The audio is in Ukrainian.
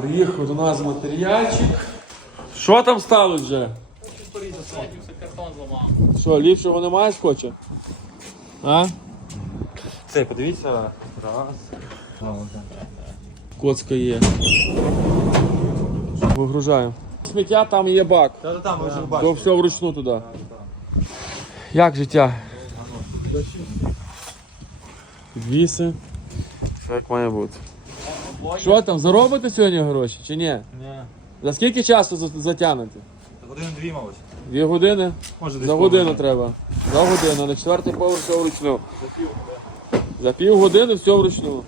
Приїхав до нас матеріальчик. Що там сталося вже? Картон зламав. Що, ліпшого немає скотча? А? Це, подивіться. Раз. Коцка є. Вигружаємо. Сміття, там є бак. Та-та-та, ми вже То бачимо. все вручну туди. Як життя? Підвіси. Все як має бути. Що там, заробите сьогодні гроші чи ні? Ні. За скільки часу затягнете? Години-дві, мабуть. 2 години? Може, десь За годину треба. За годину, на 4-й поверх все вручну. За пів години все вручну.